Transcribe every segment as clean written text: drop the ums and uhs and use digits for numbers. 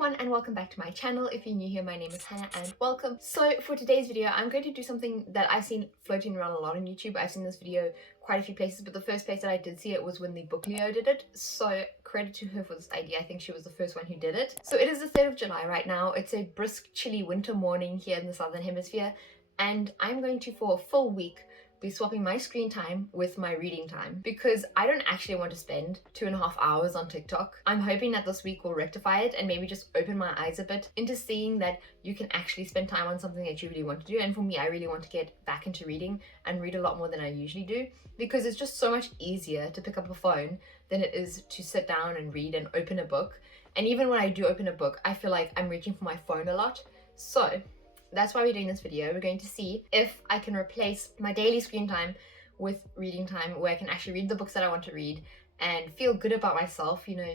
everyone and welcome back to my channel. If you're new here, my name is Hannah and welcome. So for today's video, I'm going to do something that I've seen floating around a lot on YouTube. I've seen this video quite a few places, but the first place that I did see it was when the book Leo did it. So credit to her for this idea. I think she was the first one who did it. So it is the 3rd of July right now. It's a brisk, chilly winter morning here in the Southern Hemisphere. And I'm going to, for a full week, be swapping my screen time with my reading time because I don't actually want to spend 2.5 hours on TikTok. I'm hoping that this week will rectify it and maybe just open my eyes a bit into seeing that you can actually spend time on something that you really want to do. And for me, I really want to get back into reading and read a lot more than I usually do because it's just so much easier to pick up a phone than it is to sit down and read and open a book. And even when I do open a book, I feel like I'm reaching for my phone a lot. So that's why we're doing this video. We're going to see if I can replace my daily screen time with reading time where I can actually read the books that I want to read and feel good about myself, you know,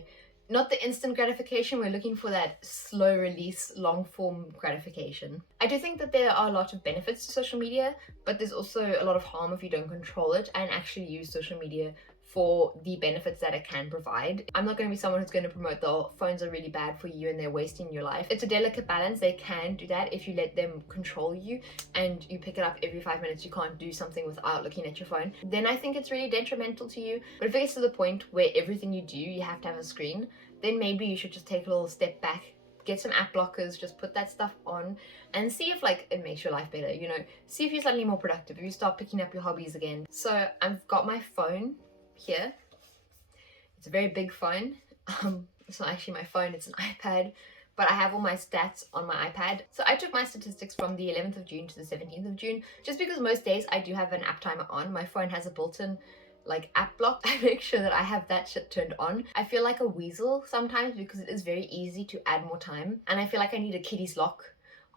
not the instant gratification. We're looking for that slow release, long form gratification. I do think that there are a lot of benefits to social media, but there's also a lot of harm if you don't control it and actually use social media for the benefits that it can provide. I'm not going to be someone who's going to promote the phones are really bad for you and they're wasting your life. It's a delicate balance. They can do that if you let them control you and you pick it up every 5 minutes. You can't do something without looking at your phone. Then I think it's really detrimental to you. But if it gets to the point where everything you do, you have to have a screen, then maybe you should just take a little step back, get some app blockers, just put that stuff on and see if like it makes your life better, you know, see if you're suddenly more productive, if you start picking up your hobbies again. So I've got my phone here. It's a very big phone. It's not actually my phone, it's an iPad, but I have all my stats on my iPad. So I took my statistics from the 11th of June to the 17th of June, just because most days I do have an app timer on. My phone has a built-in like app block. I make sure that I have that shit turned on. I feel like a weasel sometimes because it is very easy to add more time, and I feel like I need a kitty's lock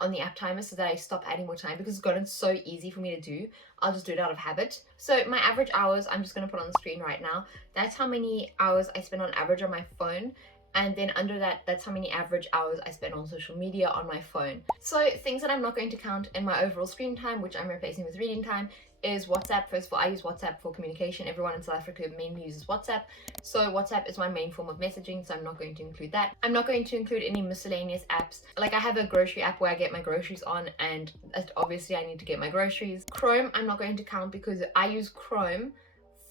on the app timer so that I stop adding more time because it's gotten so easy for me to do. I'll just do it out of habit. So my average hours, I'm just going to put on the screen right now. That's how many hours I spend on average on my phone. And then under that, that's how many average hours I spend on social media on my phone. So things that I'm not going to count in my overall screen time, which I'm replacing with reading time, is WhatsApp. First of all, I use WhatsApp for communication. Everyone in South Africa mainly uses WhatsApp. So WhatsApp is my main form of messaging, so I'm not going to include that. I'm not going to include any miscellaneous apps. Like I have a grocery app where I get my groceries on, and obviously I need to get my groceries. Chrome, I'm not going to count because I use Chrome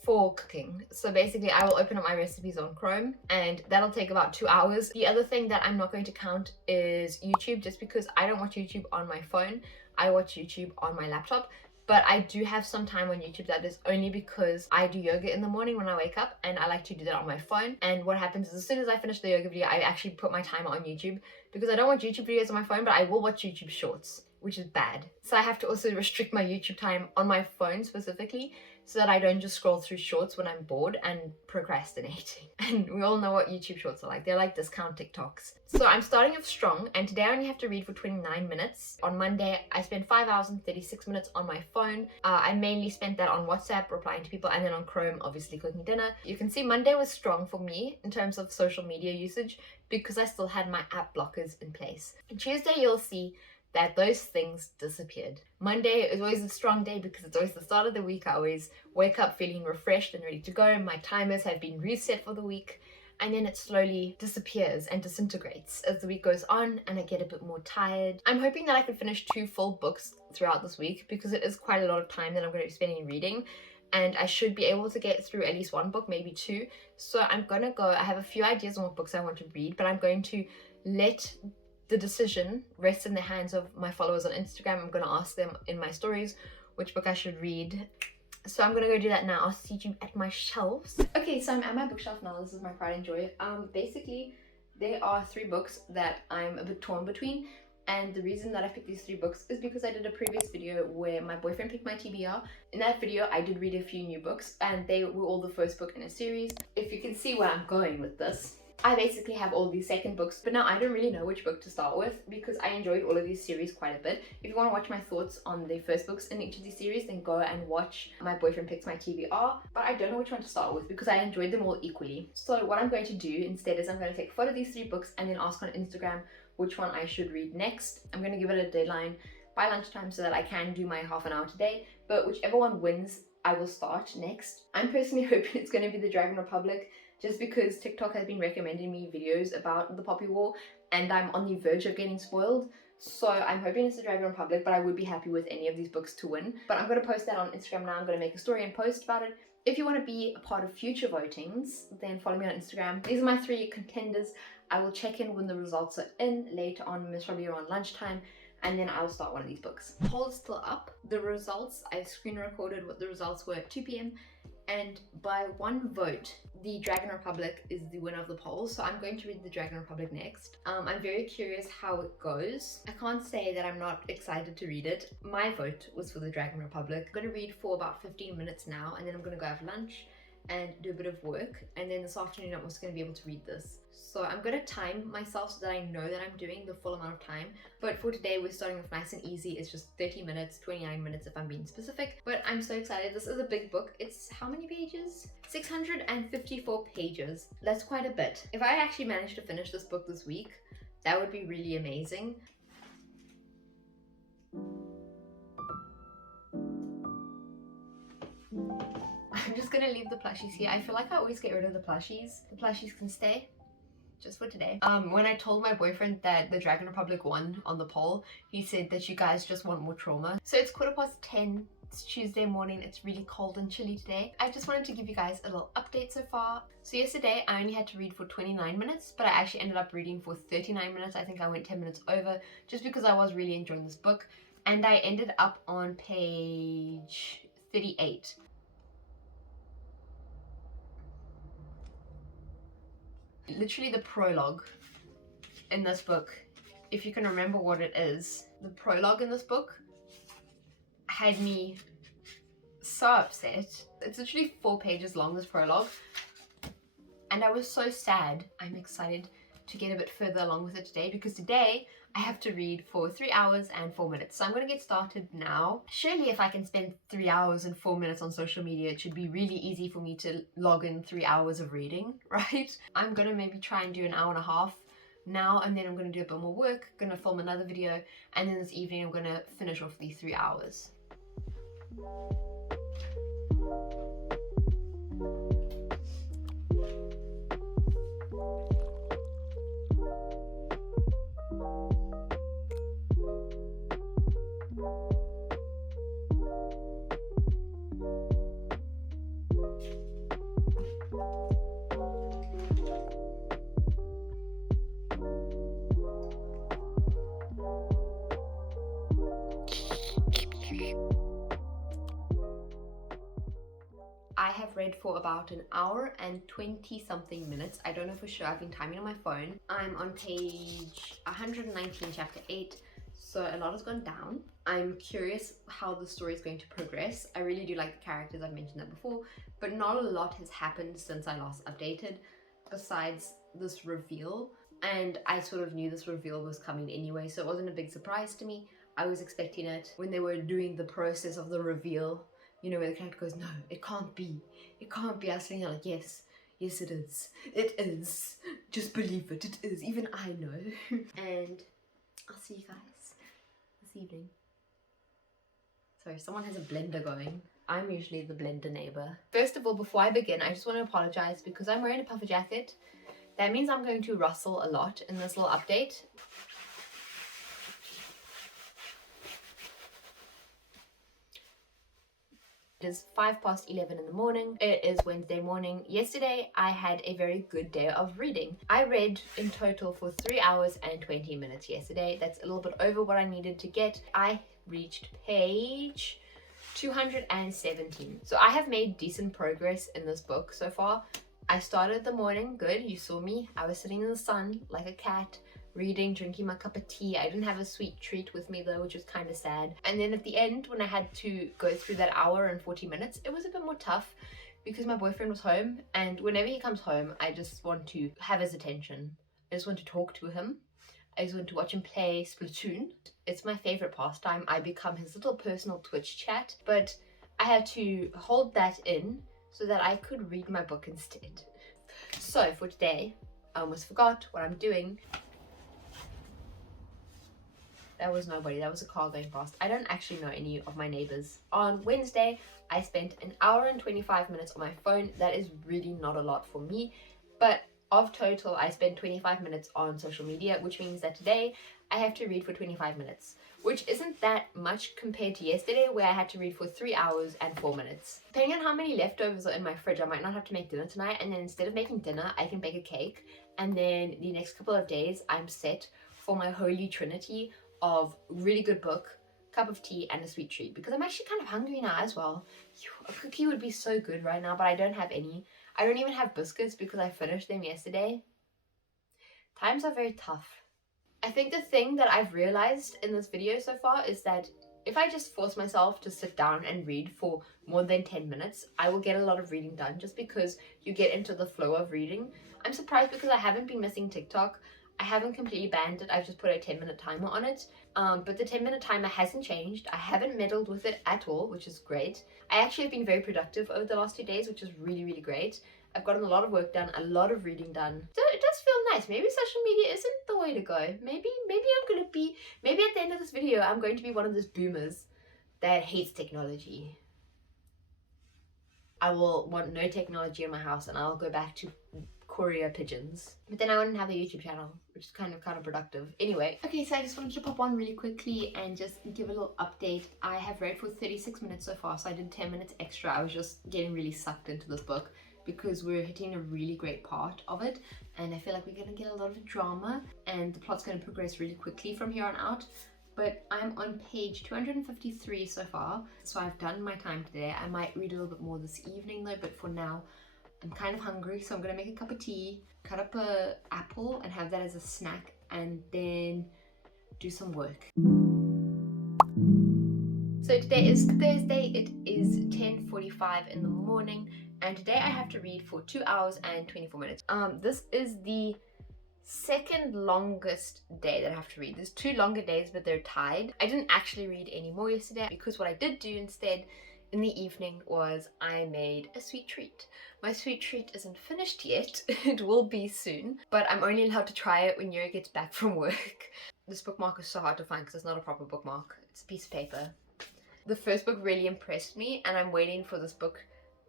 for cooking. So basically I will open up my recipes on Chrome and that'll take about 2 hours. The other thing that I'm not going to count is YouTube, just because I don't watch YouTube on my phone. I watch YouTube on my laptop. But I do have some time on YouTube. That is only because I do yoga in the morning when I wake up and I like to do that on my phone. And what happens is as soon as I finish the yoga video, I actually put my timer on YouTube because I don't watch YouTube videos on my phone, but I will watch YouTube shorts, which is bad. So I have to also restrict my YouTube time on my phone specifically so that I don't just scroll through shorts when I'm bored and procrastinating. And we all know what YouTube shorts are like. They're like discount TikToks. So I'm starting off strong, and today I only have to read for 29 minutes. On Monday, I spent 5 hours and 36 minutes on my phone. I mainly spent that on WhatsApp, replying to people, and then on Chrome, obviously cooking dinner. You can see Monday was strong for me in terms of social media usage because I still had my app blockers in place. And Tuesday, you'll see that those things disappeared. Monday is always a strong day because it's always the start of the week. I always wake up feeling refreshed and ready to go. My timers have been reset for the week, and then it slowly disappears and disintegrates as the week goes on and I get a bit more tired. I'm hoping that I can finish 2 full books throughout this week because it is quite a lot of time that I'm going to be spending reading, and I should be able to get through at least 1 book, maybe 2. So I'm gonna go, I have a few ideas on what books I want to read, but I'm going to let the decision rests in the hands of my followers on Instagram. I'm going to ask them in my stories which book I should read. So I'm going to go do that now. I'll see you at my shelves. Okay, so I'm at my bookshelf now. This is my pride and joy. Basically, there are 3 books that I'm a bit torn between. And the reason that I picked these 3 books is because I did a previous video where my boyfriend picked my TBR. In that video, I did read a few new books and they were all the first book in a series. If you can see where I'm going with this, I basically have all these second books, but now I don't really know which book to start with because I enjoyed all of these series quite a bit. If you want to watch my thoughts on the first books in each of these series, then go and watch My Boyfriend Picks My TBR. But I don't know which one to start with because I enjoyed them all equally. So what I'm going to do instead is I'm going to take a photo of these 3 books and then ask on Instagram which one I should read next. I'm going to give it a deadline by lunchtime so that I can do my half an hour today, but whichever one wins, I will start next. I'm personally hoping it's going to be the Dragon Republic, just because TikTok has been recommending me videos about the Poppy War and I'm on the verge of getting spoiled. So I'm hoping it's the Dragon Republic, but I would be happy with any of these books to win. But I'm going to post that on Instagram now. I'm going to make a story and post about it. If you want to be a part of future votings, then follow me on Instagram. These are my 3 contenders. I will check in when the results are in later on, most probably around lunchtime, and then I'll start one of these books. The poll is still up. The results, I screen recorded what the results were at 2 p.m. and by 1 vote, the Dragon Republic is the winner of the poll. So I'm going to read the Dragon Republic next. I'm very curious how it goes. I can't say that I'm not excited to read it. My vote was for the Dragon Republic. I'm going to read for about 15 minutes now, and then I'm going to go have lunch and do a bit of work, and then this afternoon I'm also going to be able to read this. So I'm going to time myself so that I know that I'm doing the full amount of time, but for today we're starting off nice and easy. It's just 30 minutes, 29 minutes if I'm being specific, but I'm so excited. This is a big book. It's how many pages? 654 pages. That's quite a bit. If I actually manage to finish this book this week, that would be really amazing. I'm just gonna leave the plushies here. I feel like I always get rid of the plushies. The plushies can stay, just for today. When I told my boyfriend that the Dragon Republic won on the poll, he said that you guys just want more trauma. So it's 10:15. It's Tuesday morning. It's really cold and chilly today. I just wanted to give you guys a little update so far. So yesterday I only had to read for 29 minutes, but I actually ended up reading for 39 minutes. I think I went 10 minutes over just because I was really enjoying this book. And I ended up on page 38. Literally the prologue in this book, if you can remember what it is, the prologue in this book had me so upset. It's literally 4 pages long, this prologue, and I was so sad. I'm excited to get a bit further along with it today, because today I have to read for 3 hours and 4 minutes. So I'm going to get started now. Surely if I can spend 3 hours and 4 minutes on social media, it should be really easy for me to log in 3 hours of reading, right? I'm going to maybe try and do an hour and a half now, and then I'm going to do a bit more work, going to film another video, and then this evening I'm going to finish off these 3 hours. I have read for about an hour and 20 something minutes. I don't know for sure. I've been timing on my phone. I'm on page 119, chapter 8. So a lot has gone down. I'm curious how the story is going to progress. I really do like the characters. I've mentioned that before, but not a lot has happened since I last updated besides this reveal. And I sort of knew this reveal was coming anyway, so it wasn't a big surprise to me. I was expecting it. When they were doing the process of the reveal, you know, where the character goes, no, it can't be. It can't be. I was sitting there like, yes, yes it is. It is. Just believe it. It is. Even I know. And I'll see you guys this evening. Sorry, someone has a blender going. I'm usually the blender neighbor. First of all, before I begin, I just want to apologize because I'm wearing a puffer jacket. That means I'm going to rustle a lot in this little update. It is 11:05 in the morning. It is Wednesday morning. Yesterday, I had a very good day of reading. I read in total for 3 hours and 20 minutes yesterday. That's a little bit over what I needed to get. I reached page 217. So I have made decent progress in this book so far. I started the morning good. You saw me. I was sitting in the sun like a cat, reading, drinking my cup of tea. I didn't have a sweet treat with me though, which was kind of sad. And then at the end, when I had to go through that hour and 40 minutes, it was a bit more tough because my boyfriend was home, and whenever he comes home, I just want to have his attention. I just want to talk to him. I just want to watch him play Splatoon. It's my favorite pastime. I become his little personal Twitch chat, but I had to hold that in so that I could read my book instead. So for today, I almost forgot what I'm doing. That was nobody. That was a car going past. I don't actually know any of my neighbors. On Wednesday, I spent an hour and 25 minutes on my phone. That is really not a lot for me, but Of total, I spend 25 minutes on social media, which means that today I have to read for 25 minutes, which isn't that much compared to yesterday where I had to read for 3 hours and 4 minutes. Depending on how many leftovers are in my fridge, I might not have to make dinner tonight, and then instead of making dinner, I can bake a cake, and then the next couple of days, I'm set for my holy trinity of really good book, cup of tea, and a sweet treat, because I'm actually kind of hungry now as well. A cookie would be so good right now, but I don't have any. I don't even have biscuits because I finished them yesterday. Times are very tough. I think the thing that I've realized in this video so far is that if I just force myself to sit down and read for more than 10 minutes, I will get a lot of reading done just because you get into the flow of reading. I'm surprised because I haven't been missing TikTok. I haven't completely banned it. I've just put a 10-minute timer on it. But the 10-minute timer hasn't changed. I haven't meddled with it at all, which is great. I actually have been very productive over the last 2 days, which is really, really great. I've gotten a lot of work done, a lot of reading done. So it does feel nice. Maybe social media isn't the way to go. Maybe at the end of this video, I'm going to be one of those boomers that hates technology. I will want no technology in my house and I'll go back to courier pigeons. But then I wouldn't have a YouTube channel, which is kind of counterproductive. Anyway, okay, so I just wanted to pop on really quickly and just give a little update. I have read for 36 minutes so far, so I did 10 minutes extra. I was just getting really sucked into this book because we're hitting a really great part of it, and I feel like we're gonna get a lot of drama and the plot's gonna progress really quickly from here on out. But I'm on page 253 so far, so I've done my time today. I might read a little bit more this evening though, but for now I'm kind of hungry, so I'm gonna make a cup of tea, cut up an apple and have that as a snack, and then do some work. So today is Thursday, it is 10:45 in the morning, and today I have to read for 2 hours and 24 minutes. This is the second longest day that I have to read. There's 2 longer days, but they're tied. I didn't actually read any more yesterday because what I did do instead in the evening was I made a sweet treat. My sweet treat isn't finished yet. It will be soon, but I'm only allowed to try it when Yuri gets back from work. This bookmark is so hard to find because it's not a proper bookmark. It's a piece of paper. The first book really impressed me and I'm waiting for this book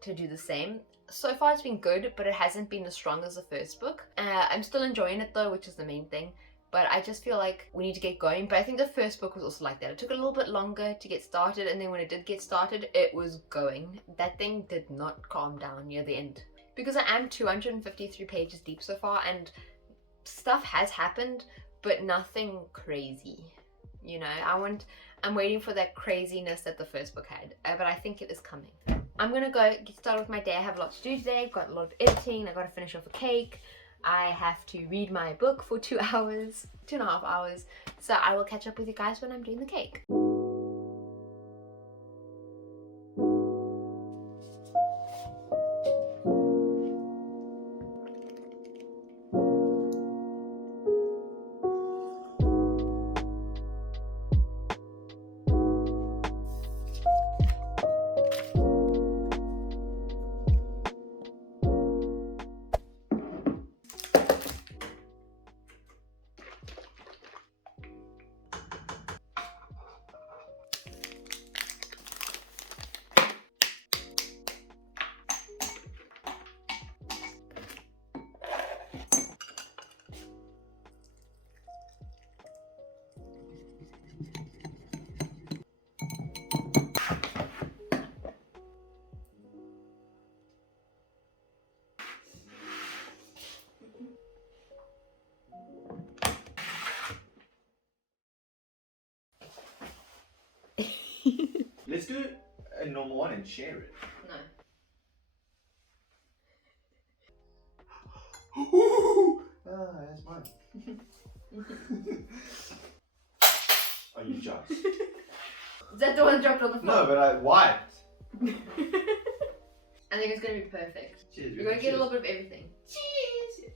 to do the same. So far it's been good, but it hasn't been as strong as the first book. I'm still enjoying it though, which is the main thing. But I just feel like we need to get going. But I think the first book was also like that. It took a little bit longer to get started, and then when it did get started, it was going. That thing did not calm down near the end. Because I am 253 pages deep so far, and stuff has happened, but nothing crazy. You know, I'm waiting for that craziness that the first book had, but I think it is coming. I'm gonna go get started with my day. I have a lot to do today. I've got a lot of editing. I've got to finish off a cake. I have to read my book for 2 hours, 2.5 hours. So I will catch up with you guys when I'm doing the cake. Let's do a normal one and share it. No. That's mine. Oh, you just. Is that the one dropped on the floor? No, but I wiped. I think it's gonna be perfect. Cheers. We're gonna get a little bit of everything. Cheers!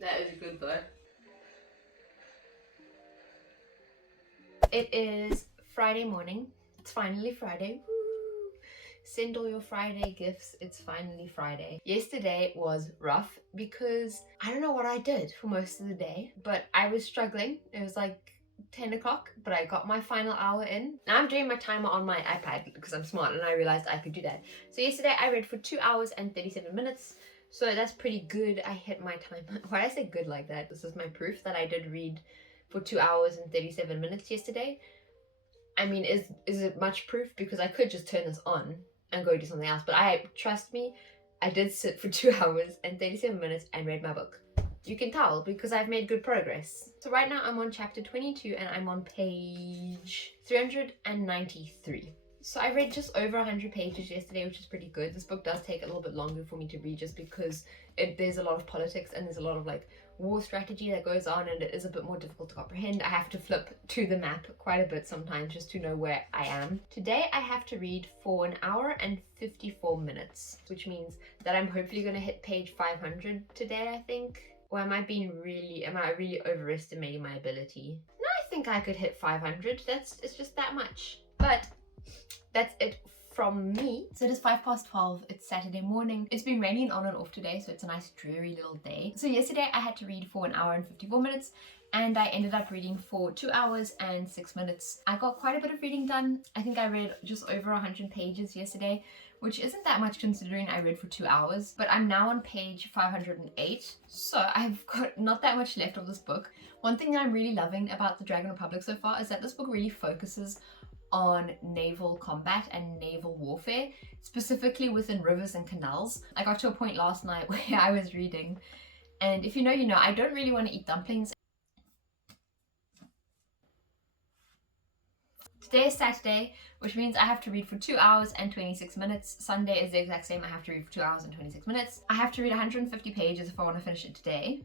That is good though. It is Friday morning. It's finally Friday. Woo! Send all your Friday gifts. It's finally Friday. Yesterday was rough because I don't know what I did for most of the day, but I was struggling. It was like 10 o'clock, but I got my final hour in. Now I'm doing my timer on my iPad because I'm smart and I realized I could do that. So yesterday I read for 2 hours and 37 minutes. So that's pretty good. I hit my timer. Why did I say good like that? This is my proof that I did read for 2 hours and 37 minutes yesterday. I mean, is it much proof? Because I could just turn this on and go do something else. But trust me, I did sit for 2 hours and 37 minutes and read my book. You can tell because I've made good progress. So right now I'm on chapter 22 and I'm on page 393. So I read just over 100 pages yesterday, which is pretty good. This book does take a little bit longer for me to read just because there's a lot of politics and there's a lot of like war strategy that goes on, and it is a bit more difficult to comprehend. I have to flip to the map quite a bit sometimes just to know where I am. Today I have to read for 1 hour and 54 minutes, which means that I'm hopefully going to hit page 500 today, I think. Or am I really overestimating my ability? No, I think I could hit 500. It's just that much. But that's it from me. So it is 12:05. It's Saturday morning. It's been raining on and off today, so it's a nice dreary little day. So yesterday I had to read for 1 hour and 54 minutes, and I ended up reading for 2 hours and 6 minutes. I got quite a bit of reading done. I think I read just over 100 pages yesterday, which isn't that much considering I read for 2 hours, but I'm now on page 508, so I've got not that much left of this book. One thing that I'm really loving about the Dragon Republic so far is that this book really focuses on naval combat and naval warfare, specifically within rivers and canals. I got to a point last night where I was reading, and if you know, you know, I don't really want to eat dumplings. Today is Saturday, which means I have to read for 2 hours and 26 minutes. Sunday is the exact same. I have to read for 2 hours and 26 minutes. I have to read 150 pages if I want to finish it today.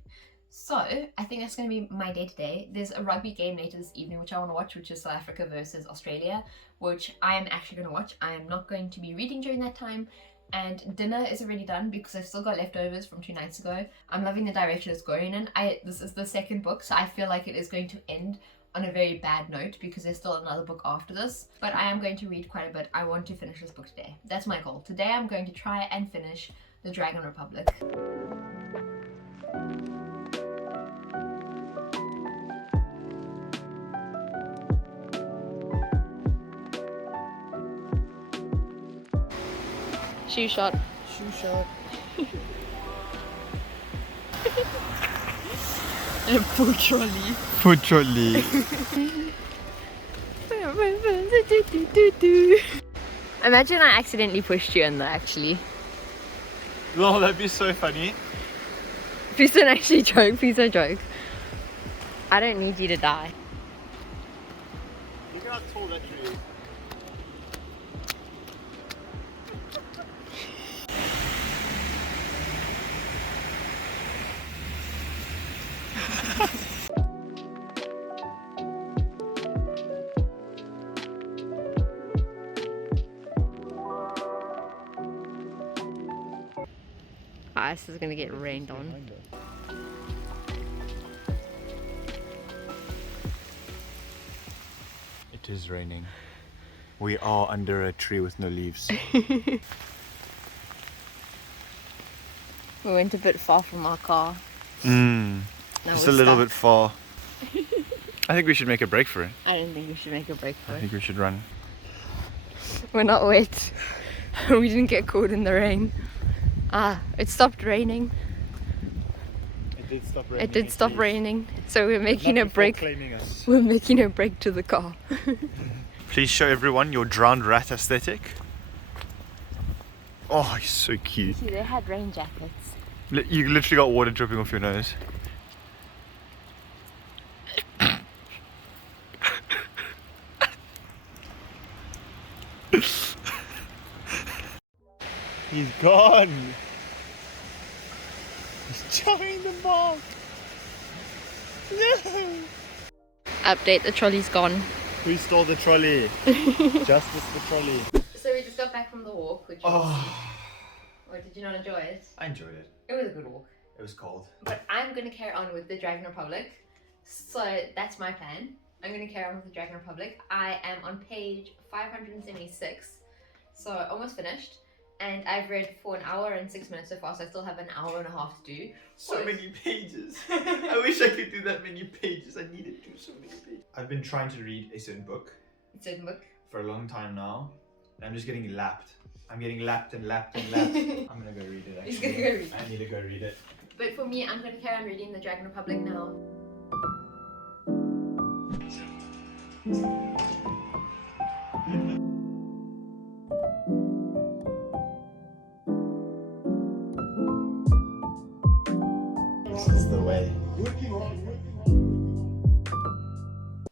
So I think that's going to be my day today. There's a rugby game later this evening which I want to watch, which is South Africa versus Australia, which I am actually going to watch. I am not going to be reading during that time. And dinner is already done because I've still got leftovers from 2 nights ago. I'm loving the direction it's going in. This is the second book, so I feel like it is going to end on a very bad note because there's still another book after this. But I am going to read quite a bit. I want to finish this book today. That's my goal. Today I'm going to try and finish The Dragon Republic. Shoe shot. Shoe shot. And a food trolley. Food trolley. Imagine I accidentally pushed you in there, actually. No, that'd be so funny. Please don't actually joke, please don't joke. I don't need you to die. Look how tall that tree is. This is gonna get rained on. It is raining. We are under a tree with no leaves. We went a bit far from our car. Just a little bit far. I think we should make a break for it. I don't think we should make a break for I it. think we should run. We're not wet. We didn't get caught in the rain. It stopped raining. It did stop raining. It did stop raining. So we're making a break. Claiming us. We're making a break to the car. Please show everyone your drowned rat aesthetic. Oh, he's so cute. See, they had rain jackets. You literally got water dripping off your nose. He's gone. He's chowing the bark. No. Update, the trolley's gone. Who stole the trolley? Justice the trolley. So we just got back from the walk, which was... Or did you not enjoy it? I enjoyed it. It was a good walk. It was cold. But I'm going to carry on with the Dragon Republic. So that's my plan. I'm going to carry on with the Dragon Republic. I am on page 576. So almost finished. and I've read for an hour and 6 minutes so far, so I still have an hour and a half to do. So many pages. I wish I could do that many pages. I needed to do so many pages. I've been trying to read a certain book. A certain book? For a long time now. And I'm just getting lapped. I'm getting lapped and lapped and lapped. I'm gonna go read it actually. He's gonna go read it. I need to go read it. But for me, I'm gonna carry on reading The Dragon Republic now. This is the way.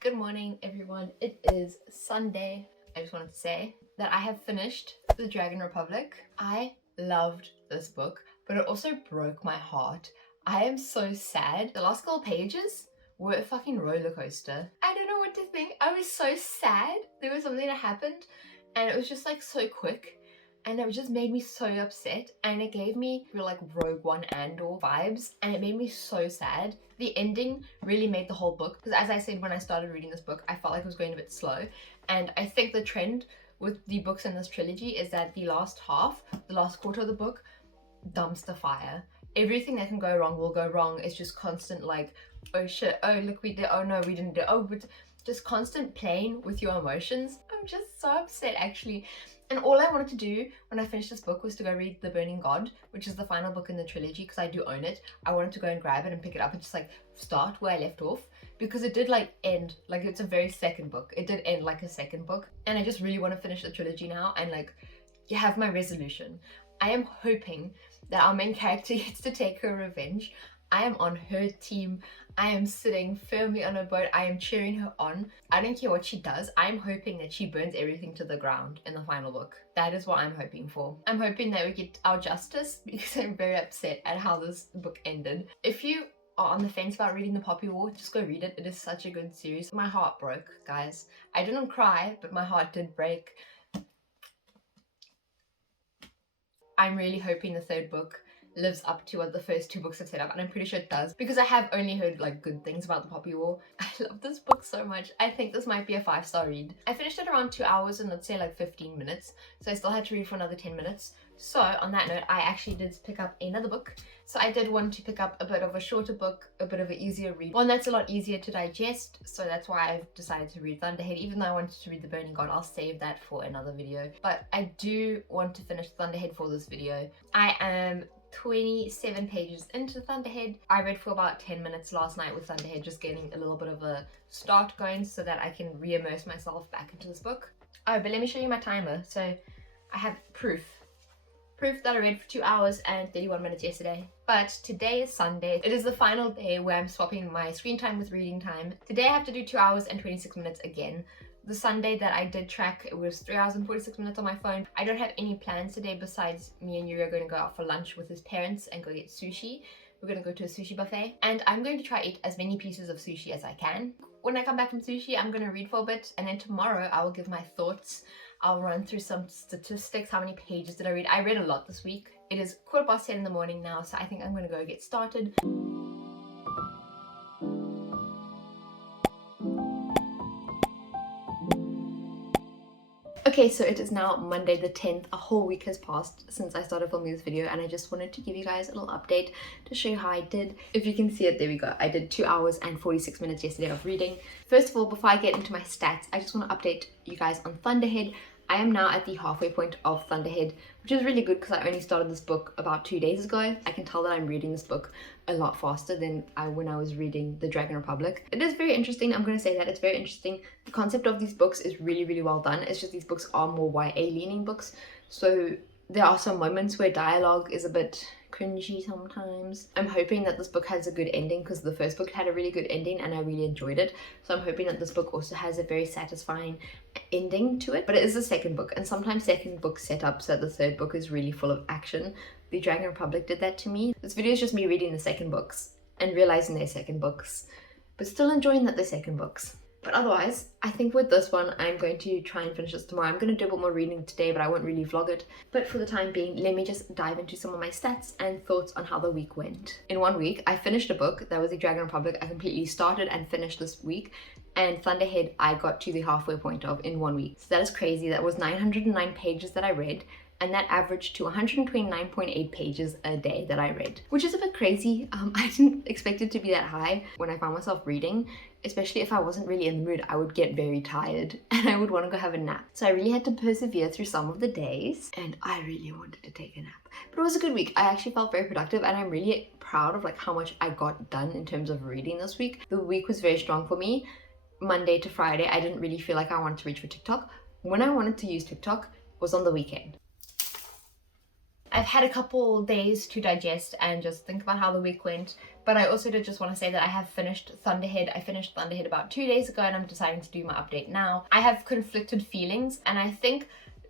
Good morning, everyone. It is Sunday. I just wanted to say that I have finished The Dragon Republic. I loved this book, but it also broke my heart. I am so sad. The last couple pages were a fucking roller coaster. I don't know what to think. I was so sad. There was something that happened and it was just like so quick. And it just made me so upset, and it gave me real like Rogue One Andor vibes, and it made me so sad. The ending really made the whole book, because as I said when I started reading this book, I felt like it was going a bit slow, and I think the trend with the books in this trilogy is that the last half, the last quarter of the book, dumpster fire. Everything that can go wrong will go wrong. It's just constant like, oh shit, oh look we did, oh no we didn't do, oh but just constant playing with your emotions. I'm just so upset actually. And all I wanted to do when I finished this book was to go read The Burning God, which is the final book in the trilogy, because I do own it. I wanted to go and grab it and pick it up and just like start where I left off, because it did like end, like it's a very second book. It did end like a second book, and I just really want to finish the trilogy now and like you have my resolution. I am hoping that our main character gets to take her revenge. I am on her team. I am sitting firmly on her boat. I am cheering her on. I don't care what she does. I'm hoping that she burns everything to the ground in the final book. That is what I'm hoping for. I'm hoping that we get our justice, because I'm very upset at how this book ended. If you are on the fence about reading The Poppy War, just go read it. It is such a good series. My heart broke, guys. I didn't cry, but my heart did break. I'm really hoping the third book lives up to what the first two books have set up, and I'm pretty sure it does, because I have only heard like good things about The Poppy War. I love this book so much. I think this might be a 5-star read. I finished it around 2 hours and let's say like 15 minutes, so I still had to read for another 10 minutes. So on that note, I actually did pick up another book. So I did want to pick up a bit of a shorter book, a bit of an easier read, one that's a lot easier to digest. So that's why I've decided to read Thunderhead. Even though I wanted to read The Burning God, I'll save that for another video. But I do want to finish Thunderhead for this video. I am 27 pages into Thunderhead. I read for about 10 minutes last night with Thunderhead, just getting a little bit of a start going so that I can re-immerse myself back into this book. Oh, but let me show you my timer. So I have proof that I read for 2 hours and 31 minutes yesterday. But today is Sunday. It is the final day where I'm swapping my screen time with reading time. Today I have to do 2 hours and 26 minutes again. The Sunday that I did track, it was 3 hours and 46 minutes on my phone. I don't have any plans today besides me and Yuri are going to go out for lunch with his parents and go get sushi. We're going to go to a sushi buffet, and I'm going to try eat as many pieces of sushi as I can. When I come back from sushi, I'm going to read for a bit, and then tomorrow I will give my thoughts. I'll run through some statistics. How many pages did I read? I read a lot this week. It is 10:15 in the morning now, so I think I'm going to go get started. Okay, so it is now Monday the 10th. A whole week has passed since I started filming this video, and I just wanted to give you guys a little update to show you how I did. If you can see it, there we go. I did 2 hours and 46 minutes yesterday of reading. First of all, before I get into my stats, I just want to update you guys on Thunderhead. I am now at the halfway point of Thunderhead, which is really good because I only started this book about 2 days ago. I can tell that I'm reading this book a lot faster than when I was reading The Dragon Republic. It is very interesting. I'm going to say that it's very interesting. The concept of these books is really, really well done. It's just these books are more YA leaning books. So there are some moments where dialogue is a bit cringy sometimes. I'm hoping that this book has a good ending because the first book had a really good ending and I really enjoyed it. So I'm hoping that this book also has a very satisfying ending to it. But it is the second book, and sometimes second books set up so that the third book is really full of action. The Dragon Republic did that to me. This video is just me reading the second books and realizing they're second books, but still enjoying that they're second books. But otherwise, I think with this one, I'm going to try and finish this tomorrow. I'm going to do a bit more reading today, but I won't really vlog it. But for the time being, let me just dive into some of my stats and thoughts on how the week went. In 1 week, I finished a book. That was The Dragon Republic. I completely started and finished this week. And Thunderhead, I got to the halfway point of in 1 week. So that is crazy. That was 909 pages that I read. and that averaged to 129.8 pages a day that I read, which is a bit crazy. I didn't expect it to be that high. When I found myself reading, especially if I wasn't really in the mood, I would get very tired and I would want to go have a nap. So I really had to persevere through some of the days, and I really wanted to take a nap. But it was a good week. I actually felt very productive, and I'm really proud of like how much I got done in terms of reading this week. The week was very strong for me. Monday to Friday, I didn't really feel like I wanted to reach for TikTok. When I wanted to use TikTok was on the weekend. I've had a couple days to digest and just think about how the week went, but I also did just want to say that I have finished Thunderhead. I finished Thunderhead about 2 days ago, and I'm deciding to do my update now. I have conflicted feelings, and I think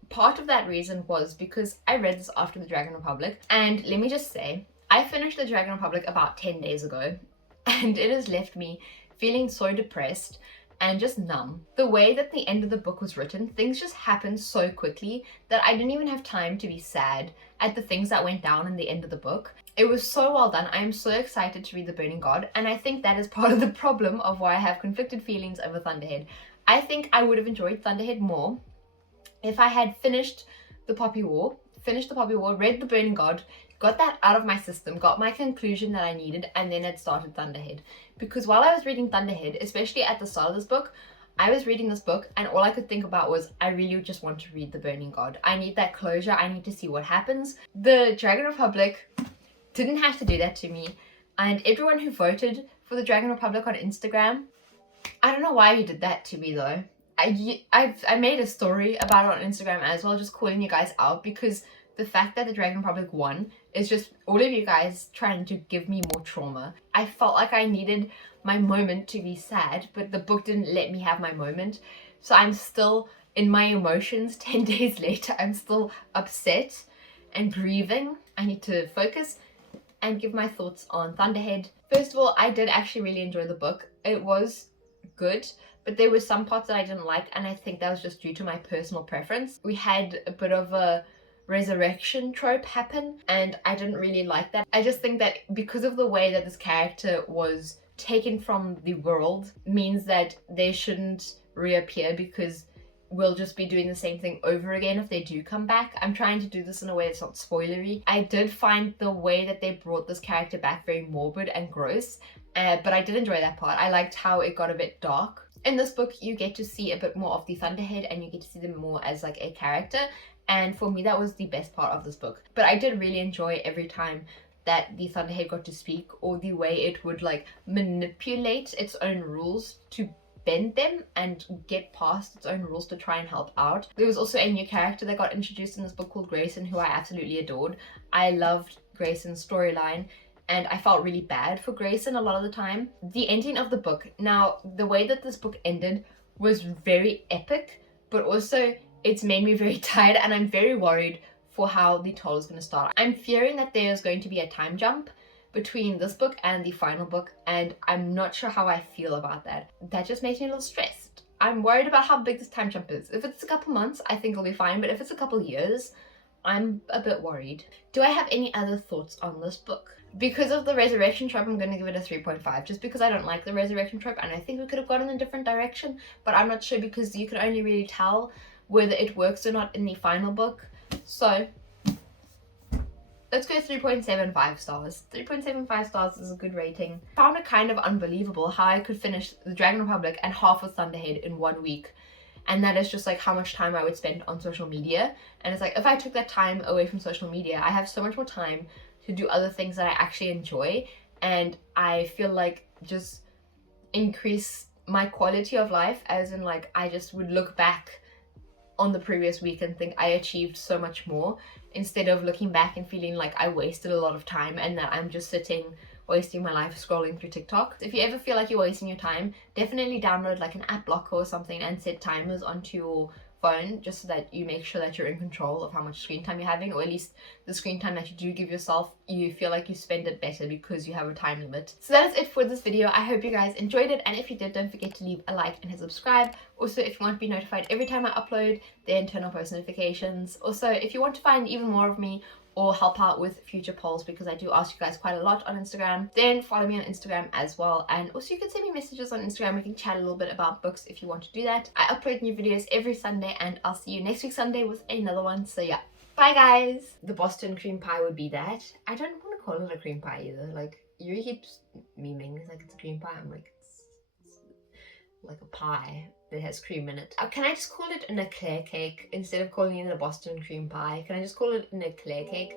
part of that reason was because I read this after the Dragon Republic, and let me just say, I finished the Dragon Republic about 10 days ago, and it has left me feeling so depressed and just numb. The way that the end of the book was written, things just happened so quickly that I didn't even have time to be sad at the things that went down in the end of the book. It was so well done. I am so excited to read The Burning God, and I think that is part of the problem of why I have conflicted feelings over Thunderhead. I think I would have enjoyed Thunderhead more if I had finished the Poppy War, read The Burning God, got that out of my system, got my conclusion that I needed, and then had started Thunderhead. Because while I was reading Thunderhead, especially at the start of this book, I was reading this book and all I could think about was, I really just want to read The Burning God. I need that closure. I need to see what happens. The Dragon Republic didn't have to do that to me. And everyone who voted for the Dragon Republic on Instagram, I don't know why you did that to me though. I made a story about it on Instagram as well, just calling you guys out, because the fact that the Dragon Republic won is just all of you guys trying to give me more trauma. I felt like I needed my moment to be sad, but the book didn't let me have my moment. So I'm still in my emotions 10 days later. I'm still upset and grieving. I need to focus and give my thoughts on Thunderhead. First of all, I did actually really enjoy the book. It was good, but there were some parts that I didn't like, and I think that was just due to my personal preference. We had a bit of a resurrection trope happen, and I didn't really like that. I just think that because of the way that this character was taken from the world means that they shouldn't reappear, because we'll just be doing the same thing over again if they do come back. I'm trying to do this in a way that's not spoilery. I did find the way that they brought this character back very morbid and gross, but I did enjoy that part. I liked how it got a bit dark. In this book, you get to see a bit more of the Thunderhead, and you get to see them more as like a character. And for me, that was the best part of this book. But I did really enjoy every time that the Thunderhead got to speak, or the way it would like manipulate its own rules to bend them and get past its own rules to try and help out. There was also a new character that got introduced in this book called Grayson, who I absolutely adored. I loved Grayson's storyline, and I felt really bad for Grayson a lot of the time. The ending of the book, now the way that this book ended was very epic, but also it's made me very tired, and I'm very worried for how the toll is going to start. I'm fearing that there's going to be a time jump between this book and the final book, and I'm not sure how I feel about that. That just makes me a little stressed. I'm worried about how big this time jump is. If it's a couple months, I think it'll be fine, but if it's a couple years, I'm a bit worried. Do I have any other thoughts on this book? Because of the resurrection trope, I'm going to give it a 3.5, just because I don't like the resurrection trope, and I think we could have gone in a different direction, but I'm not sure because you can only really tell whether it works or not in the final book. So let's go 3.75 stars. 3.75 stars is a good rating. I found it kind of unbelievable how I could finish the Dragon Republic and half of Thunderhead in 1 week. And that is just like how much time I would spend on social media. And it's like, if I took that time away from social media, I have so much more time to do other things that I actually enjoy. And I feel like just increase my quality of life, as in like, I just would look back on the previous week and think I achieved so much more, instead of looking back and feeling like I wasted a lot of time and that I'm just sitting wasting my life scrolling through TikTok. If you ever feel like you're wasting your time, definitely download like an app blocker or something and set timers onto your phone, just so that you make sure that you're in control of how much screen time you're having, or at least the screen time that you do give yourself, you feel like you spend it better because you have a time limit. So that is it for this video. I hope you guys enjoyed it, and if you did, don't forget to leave a like and hit subscribe. Also, if you want to be notified every time I upload, then turn on post notifications. Also, if you want to find even more of me or help out with future polls, because I do ask you guys quite a lot on Instagram, then follow me on Instagram as well. And also you can send me messages on Instagram. We can chat a little bit about books if you want to do that. I upload new videos every Sunday, and I'll see you next week Sunday with another one. So yeah, bye. Bye guys! The Boston cream pie would be that. I don't want to call it a cream pie either. Like, Yuri keeps memeing, it's like it's a cream pie. I'm like, it's like a pie that has cream in it. Can I just call it an eclair cake instead of calling it a Boston cream pie? Can I just call it an eclair cake?